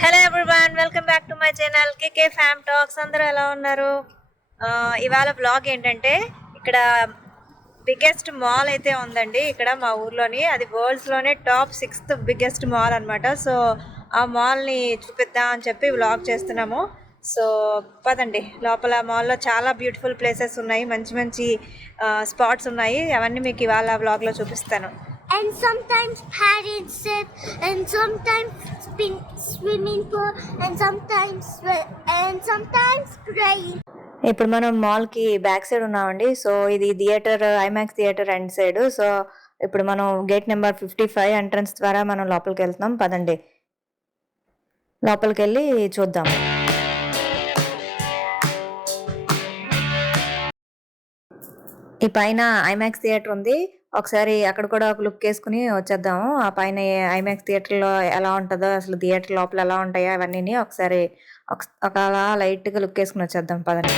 Hello everyone, welcome back to my channel KK fam talks. అందరూ ఎలా ఉన్నారు? ఇవాళ బ్లాగ్ ఏంటంటే ఇక్కడ బిగ్గెస్ట్ మాల్ అయితే ఉందండి ఇక్కడ మా ఊర్లోని. అది వరల్డ్స్లోనే టాప్ 6th బిగ్గెస్ట్ మాల్ అనమాట. సో ఆ మాల్ని చూపిద్దాం అని చెప్పి వ్లాగ్ చేస్తున్నాము. సో పదండి, లోపల మాల్లో చాలా బ్యూటిఫుల్ ప్లేసెస్ ఉన్నాయి, మంచి మంచి స్పాట్స్ ఉన్నాయి. అవన్నీ మీకు ఇవాళ వ్లాగ్లో చూపిస్తాను. And sometimes padded sit, and sometimes swimming pool, and sometimes rain. ఇప్పుడు మనం మాల్కి బ్యాక్ సైడ్ ఉన్నామండి. సో ఇది theatre, IMAX theatre and side. So ఇప్పుడు మనం గేట్ నెంబర్ 55 ఎంట్రన్స్ ద్వారా మనం లోపలికి వెళ్తున్నాం. పదండి, లోపలికి వెళ్ళి చూద్దాం. ఈ పైన ఐమాక్స్ థియేటర్ ఉంది. ఒకసారి అక్కడ కూడా ఒక లుక్ వేసుకుని వచ్చేద్దాము. ఆ పైన ఐమాక్స్ థియేటర్లో ఎలా ఉంటుందో, అసలు థియేటర్ లోపల ఎలా ఉంటాయో అవన్నీ ఒకసారి అలా లైట్గా లుక్ వేసుకుని వచ్చేద్దాం. పదండి.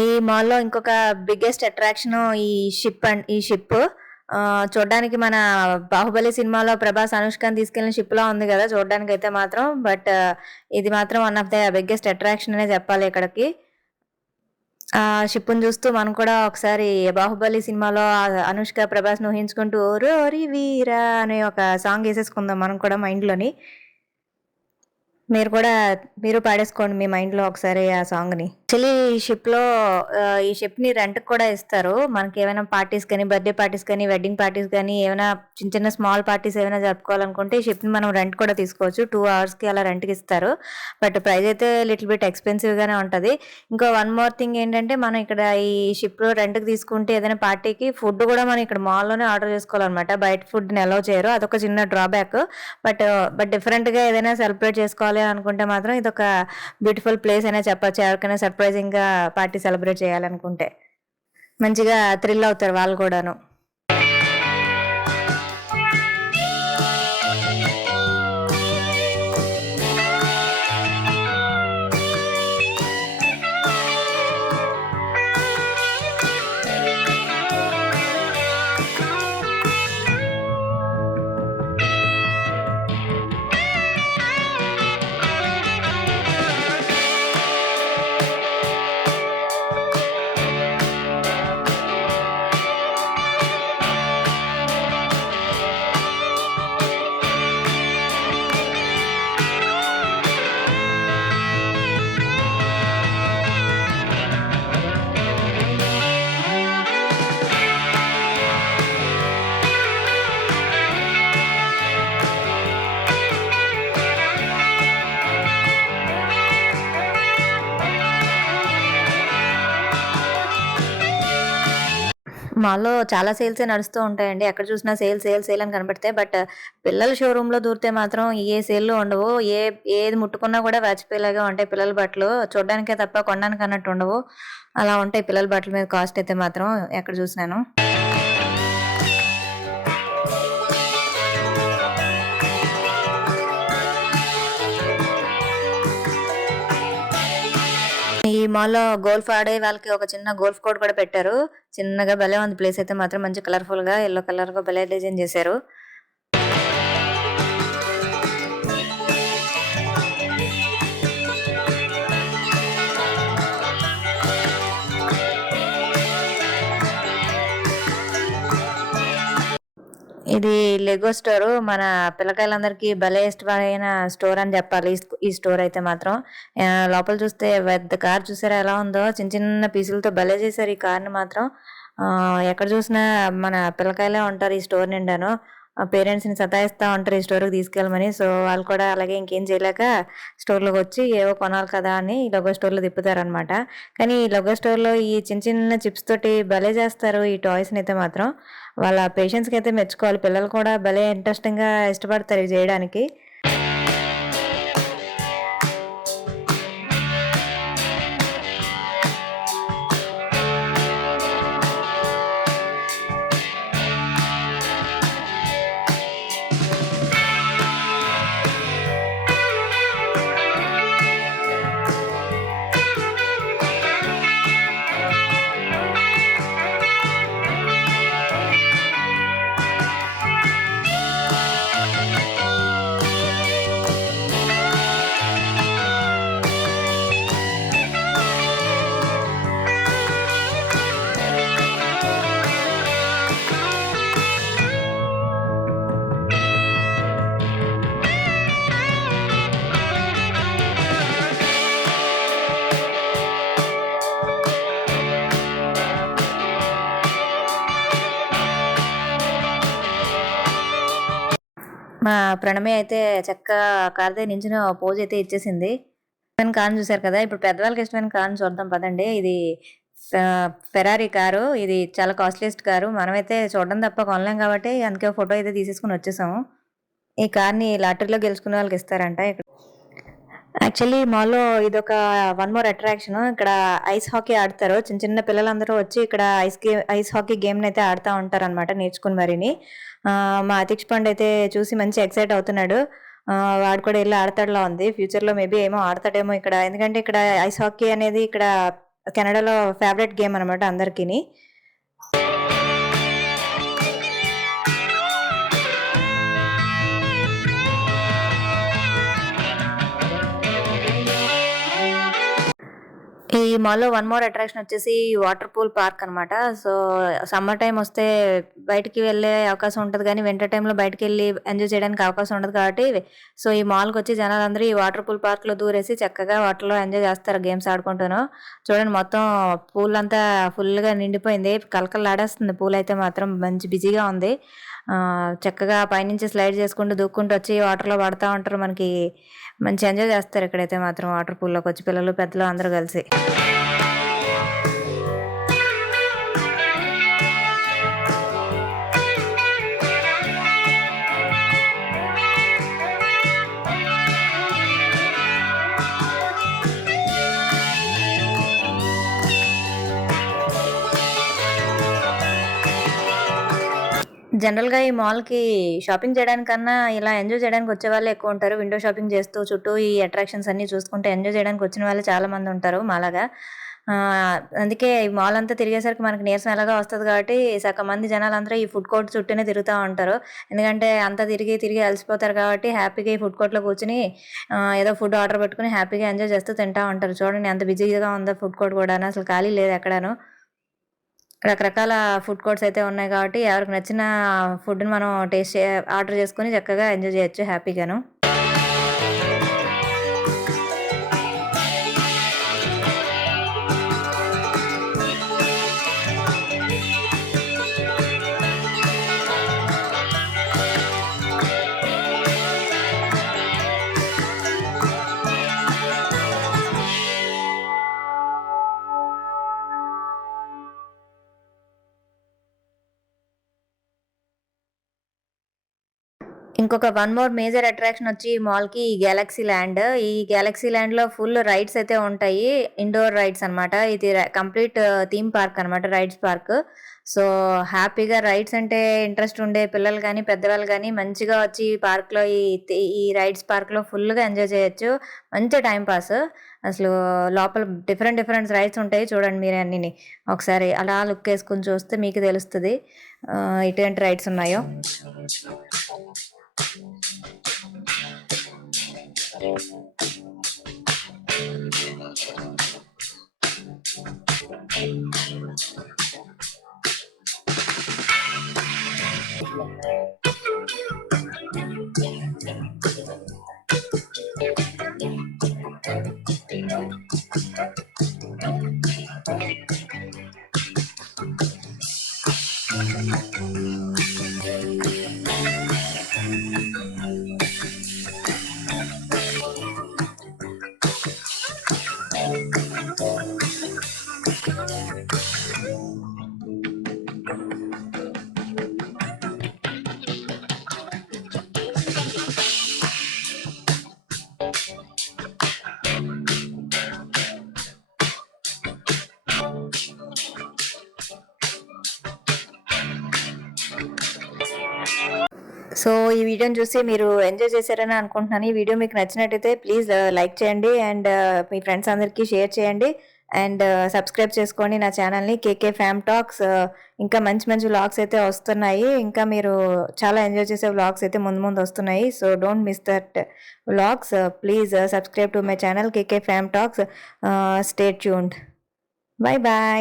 ఈ మాల్లో ఇంకొక బిగ్గెస్ట్ అట్రాక్షన్ ఈ షిప్ చూడడానికి మన బాహుబలి సినిమాలో ప్రభాస్ అనుష్కని తీసుకెళ్లిన షిప్ లా ఉంది కదా చూడడానికి అయితే మాత్రం. బట్ ఇది మాత్రం one of the biggest attraction అనే చెప్పాలి ఇక్కడికి. ఆ షిప్ని చూస్తూ మనం కూడా ఒకసారి బాహుబలి సినిమాలో అనుష్క ప్రభాస్ను ఊహించుకుంటూ ఓరి వీరా అనే ఒక సాంగ్ వేసేసుకుందాం మనం కూడా మైండ్లోని. మీరు పాడేసుకోండి మీ మైండ్లో ఒకసారి ఆ సాంగ్ని. యాక్చువల్లీ ఈ షిప్ని రెంట్కి కూడా ఇస్తారు. మనకి ఏమైనా పార్టీస్ కానీ, బర్త్డే పార్టీస్ కానీ, వెడ్డింగ్ పార్టీస్ కానీ, ఏమైనా చిన్న చిన్న స్మాల్ పార్టీస్ ఏమైనా జరుపుకోవాలనుకుంటే ఈ షిప్ని మనం రెంట్ కూడా తీసుకోవచ్చు. 2 అవర్స్కి అలా రెంట్కి ఇస్తారు. బట్ ప్రైస్ అయితే లిటిల్ బిట్ ఎక్స్పెన్సివ్గానే ఉంటుంది. ఇంకో వన్ మోర్ థింగ్ ఏంటంటే, మనం ఇక్కడ ఈ షిప్లో రెంట్కి తీసుకుంటే ఏదైనా పార్టీకి ఫుడ్ కూడా మనం ఇక్కడ మాల్లోనే ఆర్డర్ చేసుకోవాలన్నమాట. బయట ఫుడ్ని అలౌ చేయరు. అదొక చిన్న డ్రాబ్యాక్. బట్ డిఫరెంట్గా ఏదైనా సెలబ్రేట్ చేసుకోవాలి అనుకుంటే మాత్రం ఇది ఒక బ్యూటిఫుల్ ప్లేస్ అనే చెప్పచ్చు. ఎవరికైనా సర్ప్రైజింగ్ గా పార్టీ సెలబ్రేట్ చేయాలనుకుంటే మంచిగా థ్రిల్ అవుతారు వాళ్ళు కూడాను. మాల్లో చాలా సేల్సే నడుస్తూ ఉంటాయండి. ఎక్కడ చూసినా సేల్ అని కనబడతాయి. బట్ పిల్లల షోరూంలో దూరితే మాత్రం ఏ సేల్లు ఉండవు. ఏది ముట్టుకున్నా కూడా వాచిపోయేలాగా ఉంటాయి పిల్లల బట్టలు. చూడడానికే తప్ప కొనడానికి అన్నట్టు ఉండవు. అలా ఉంటాయి పిల్లల బట్టల మీద కాస్ట్ అయితే మాత్రం ఎక్కడ చూసినాను. ఈ మాల్లో గోల్ఫ్ ఆడే వాళ్ళకి ఒక చిన్న గోల్ఫ్ కోర్ట్ కూడా పెట్టారు. చిన్నగా భలే ఉంది ప్లేస్ అయితే మాత్రం. మంచి కలర్ఫుల్ గా ఎల్లో కలర్ గా భలే డిజైన్ చేశారు. ఇది లెగో స్టోర్. మన పిల్లకాయలందరికీ భలే ఇష్టమైన స్టోర్ అని చెప్పాలి ఈ స్టోర్ అయితే మాత్రం. లోపల చూస్తే పెద్ద కార్ చూసారా ఎలా ఉందో, చిన్న చిన్న పీసులతో భలే చేశారు ఈ కార్ని మాత్రం. ఎక్కడ చూసినా మన పిల్లకాయలే ఉంటారు ఈ స్టోర్ నిండాను. పేరెంట్స్ని సతాయిస్తూ ఉంటారు ఈ స్టోర్కి తీసుకెళ్ళమని. సో వాళ్ళు కూడా అలాగే ఇంకేం చేయలేక స్టోర్లోకి వచ్చి ఏవో కొనాలి కదా అని ఈ లొగో స్టోర్లో తిప్పుతారనమాట. కానీ ఈ లొగో స్టోర్లో ఈ చిన్న చిన్న చిప్స్ తోటి భలే చేస్తారు ఈ టాయ్స్ని అయితే మాత్రం. వాళ్ళ పేషెన్స్కి అయితే మెచ్చుకోవాలి. పిల్లలు కూడా భలే ఇంట్రెస్టింగ్గా ఇష్టపడతారు ఇవి చేయడానికి. మా ప్రణమి అయితే చక్కగా కార్ దగ్గర నించుని పోజ్ అయితే ఇచ్చేసింది. ఇష్టమైన కార్‌ని చూసారు కదా! ఇప్పుడు పెద్దవాళ్ళకి ఇష్టమైన కార్‌ని చూద్దాం పదండి. ఇది ఫెరారీ కారు. ఇది చాలా కాస్ట్‌లీయెస్ట్ కారు. మనమైతే చూడడం తప్ప కొనలేం కాబట్టి అందుకే ఫోటో అయితే తీసేసుకొని వచ్చేసాము. ఈ కార్‌ని లాటరీలో గెలుచుకున్న వాళ్ళకి ఇస్తారంట. యాక్చువల్లీ మాల్‌లో ఇదొక వన్ మోర్ అట్రాక్షన్. ఇక్కడ ఐస్ హాకీ ఆడతారు. చిన్న చిన్న పిల్లలందరూ వచ్చి ఇక్కడ ఐస్ హాకీ గేమ్‌నైతే ఆడుతా ఉంటారనమాట నేర్చుకొని మరిని. మా అతీక్ష్ పండు అయితే చూసి మంచి ఎక్సైట్ అవుతున్నాడు. వాడు కూడా ఎళ్లి ఆడతాడులా ఉంది. ఫ్యూచర్‌లో మేబీ ఏమో ఆడతాడేమో ఇక్కడ. ఎందుకంటే ఇక్కడ ఐస్ హాకీ అనేది ఇక్కడ కెనడాలో ఫేవరెట్ గేమ్ అనమాట అందరికిని. ఈ మాల్‌లో వన్ మోర్ అట్రాక్షన్ వచ్చేసి వాటర్ పూల్ పార్క్ అనమాట. సో, సమ్మర్ టైమ్ వస్తే బయటికి వెళ్ళే అవకాశం ఉంటది గానీ, వింటర్ టైమ్‌లో బయటికెళ్ళి ఎంజాయ్ చేయడానికి అవకాశం ఉండదు కాబట్టి, సో, ఈ మాల్‌కొచ్చి జనాలందరూ ఈ వాటర్ పూల్ పార్క్‌లో దూరేసి చక్కగా వాటర్‌లో ఎంజాయ్ చేస్తారు గేమ్స్ ఆడుకుంటూను. చూడండి మొత్తం పూల్ అంతా ఫుల్‌గా నిండిపోయింది. కళకళలాడేస్తుంది పూలయితే మాత్రం మంచి బిజీగా ఉంది. చక్కగా పైనుంచి స్లైడ్ చేసుకుంటూ, దూక్కుంటూ వచ్చి వాటర్‌లో పడతా ఉంటారు. మనకి మంచి ఎంజాయ్ చేస్తారు ఇక్కడైతే మాత్రం వాటర్ పూల్‌లోకొచ్చి పిల్లలు, పెద్దలు అందరూ కలిసి. జనరల్‌గా ఈ మాల్‌కి షాపింగ్ చేయడానికన్నా, ఇలా ఎంజాయ్ చేయడానికి వచ్చేవాళ్ళే ఎక్కువుంటారు. విండో షాపింగ్ చేస్తూ, చుట్టూ ఈ అట్రాక్షన్స్ అన్నీ చూసుకుంటూ ఎంజాయ్ చేయడానికి వచ్చిన వాళ్ళు చాలా మందుంటారు మాలాగా. అందుకే ఈ మాల్ అంతా తిరిగేసరికి మనకు నీరసం ఎలాగో వస్తది కాబట్టి, సగం మంది జనాలందరూ ఈ ఫుడ్ కోర్ట్ చుట్టూనే తిరుగుతా ఉంటారు. ఎందుకంటే అంతా తిరిగి, తిరిగి అలసిపోతారు కాబట్టి హ్యాపీగా ఈ ఫుడ్ కోర్ట్‌లో కూర్చొని ఏదో ఫుడ్ ఆర్డర్ పెట్టుకొని హ్యాపీగా ఎంజాయ్ చేస్తూ తింటా ఉంటారు. చూడండి ఎంత బిజీగా ఉందో ఫుడ్ కోర్ట్ కూడాను. అసలు ఖాళీ లేదు ఎక్కడాను. రకరకాల ఫుడ్ కోర్ట్స్ అయితే ఉన్నాయి కాబట్టి, ఎవరికి నచ్చిన ఫుడ్‌ని మనం ఆర్డర్ చేసుకొని చక్కగా ఎంజాయ్ చేయొచ్చు హ్యాపీగాను. ఇంకొక వన్ మోర్ మేజర్ అట్రాక్షన్ వచ్చి ఈ మాల్‌కి ఈ గెలాక్సీ ల్యాండ్. ఈ గెలాక్సీ ల్యాండ్‌లో ఫుల్ రైడ్స్ అయితే ఉంటాయి. ఇండోర్ రైడ్స్ అనమాట. ఇది కంప్లీట్ థీమ్ పార్క్ అనమాట. Rides park. సో, హ్యాపీగా రైడ్స్ అంటే ఇంట్రెస్ట్ ఉండే పిల్లలు గానీ, పెద్దవాళ్ళు గానీ మంచిగా వచ్చి ఈ పార్క్‌లో ఈ రైడ్స్ పార్క్‌లో ఫుల్‌గా ఎంజాయ్ చేయొచ్చు. మంచి టైమ్ పాస్. అసలు లోపల డిఫరెంట్ డిఫరెంట్ రైడ్స్ ఉంటాయి. చూడండి మీరే అన్నీని. ఒకసారి అలా లుక్కేసుకొని చూస్తే మీకు తెలుస్తది. ఎటువంటి రైడ్స్ ఉన్నాయో. సో, ఈ వీడియోని చూసి మీరు ఎంజాయ్ చేశారని అనుకుంటున్నాను. ఈ వీడియో మీకు నచ్చినట్టయితే ప్లీజ్ లైక్ చేయండి అండ్ మీ ఫ్రెండ్స్ అందరికీ షేర్ చేయండి. అండ్ సబ్స్క్రైబ్ చేసుకోండి నా ఛానల్‌ని కేకే ఫ్యామ్ టాక్స్. ఇంకా మంచి మంచి వ్లాగ్స్ అయితే వస్తున్నాయి. ఇంకా మీరు చాలా ఎంజాయ్ చేసే వ్లాగ్స్ అయితే ముందు ముందు వస్తున్నాయి. So, don't miss that vlogs. Please subscribe to my channel KK fam talks. Stay tuned. Bye bye.